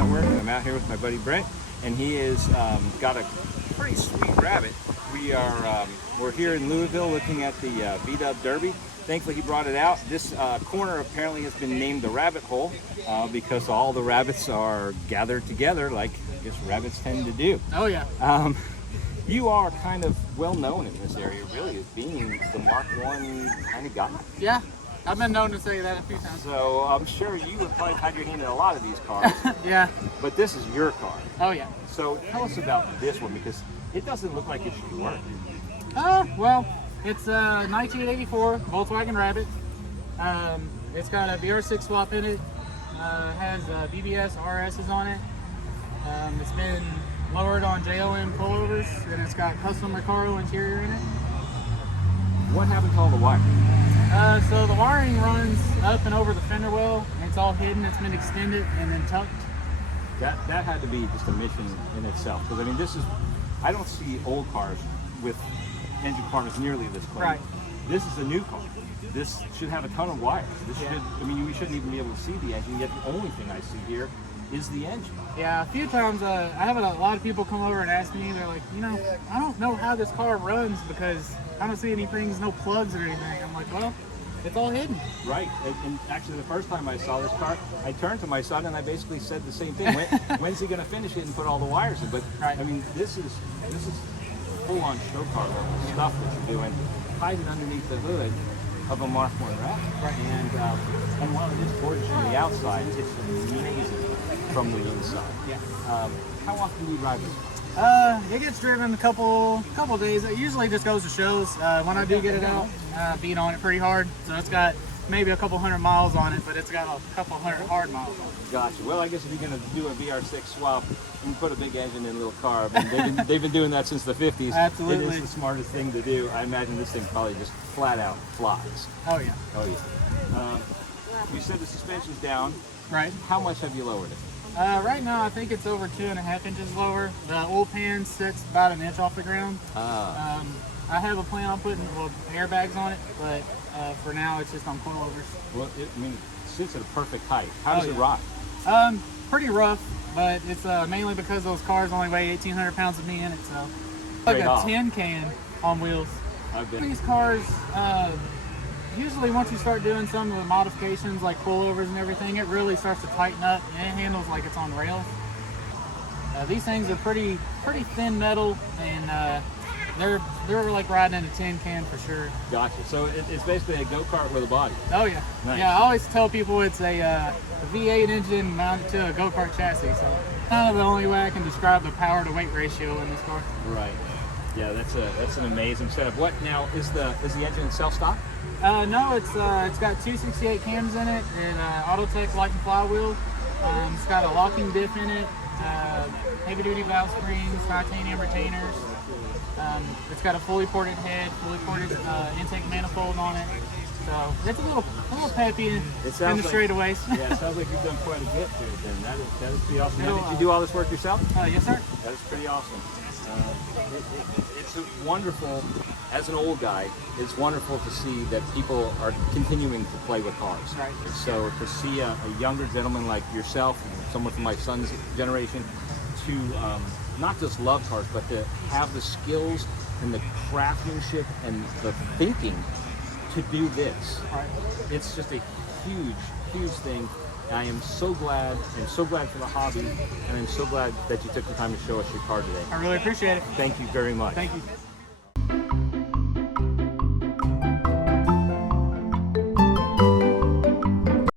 Network, and I'm out here with my buddy Brent, and he is got a pretty sweet rabbit. We're here in Louisville looking at the VW Derby. Thankfully he brought it out. This corner apparently has been named the rabbit hole because all the rabbits are gathered together like I guess rabbits tend to do. Oh yeah. You are kind of well known in this area really as being the Mark I kind of guy. Yeah, I've been known to say that a few times. So I'm sure you have probably had your hand in a lot of these cars. Yeah. But this is your car. Oh yeah. So tell us about this one because it doesn't look like it should work. Well, it's a 1984 Volkswagen Rabbit. It's got a VR6 swap in it. Has BBS RSs on it. It's been lowered on JON pullovers, and it's got custom Recaro interior in it. What happened to all the wiring? So the wiring runs up and over the fender well. It's all hidden. It's been extended and then tucked. That had to be just a mission in itself. Because I mean, I don't see old cars with engine compartments nearly this close. Right. This is a new car. This should have a ton of wires. We shouldn't even be able to see the engine, yet the only thing I see here is the engine. Yeah, a few times I have a lot of people come over and ask me, they're like, I don't know how this car runs because I don't see any things, no plugs or anything. I'm like, well, it's all hidden. Right, and actually the first time I saw this car, I turned to my son and I basically said the same thing. When's he going to finish it and put all the wires in? But right. I mean, this is full-on show car level stuff that you're doing, hiding underneath the hood of a Mark I Rabbit. Right. And while it is gorgeous from the outside, it's amazing from the inside. Yeah. How often do you ride this? It gets driven a couple days. It usually just goes to shows. When I do get it out, beat on it pretty hard. So it's got maybe a couple hundred miles on it, but it's got a couple hundred hard miles on it. Gotcha. Well, I guess if you're going to do a VR6 swap and put a big engine in a little car, I mean, they've been doing that since the 50s. Absolutely. It is the smartest thing to do. I imagine this thing probably just flat out flies. Oh yeah. Oh yeah. You said the suspension's down. Right. How much have you lowered it? Right now, I think it's over 2.5 inches lower. The oil pan sits about an inch off the ground. I have a plan on putting airbags on it, but for now, it's just on coilovers. Well, it sits at a perfect height. How does it ride? Pretty rough, but it's mainly because those cars only weigh 1,800 pounds of me in it, so like a tin can on wheels. These cars, usually once you start doing some of the modifications like pullovers and everything, it really starts to tighten up and it handles like it's on rails. These things are pretty thin metal, and they're like riding in a tin can for sure. Gotcha. So it's basically a go-kart with a body. Oh yeah. Nice. Yeah, I always tell people it's a V8 engine mounted to a go-kart chassis. So kind of the only way I can describe the power to weight ratio in this car. Right. Yeah, that's an amazing setup. What now is the engine itself stock? No, it's got 268 cams in it and Autotech light and flywheel. It's got a locking diff in it, heavy duty valve springs, titanium retainers. It's got a fully ported head, fully ported intake manifold on it. So it's a little peppy in the straightaways. Yeah, it sounds like you've done quite a bit to it then. That is pretty awesome. Now, did you do all this work yourself? Yes, sir. That is pretty awesome. It's wonderful, as an old guy, it's wonderful to see that people are continuing to play with cars. Right. So to see a younger gentleman like yourself, someone from my son's generation, to not just love cars, but to have the skills and the craftsmanship and the thinking to do this. Right. It's just a huge thing. I am so glad, for the hobby, and I'm so glad that you took the time to show us your car today. I really appreciate it. Thank you very much. Thank you.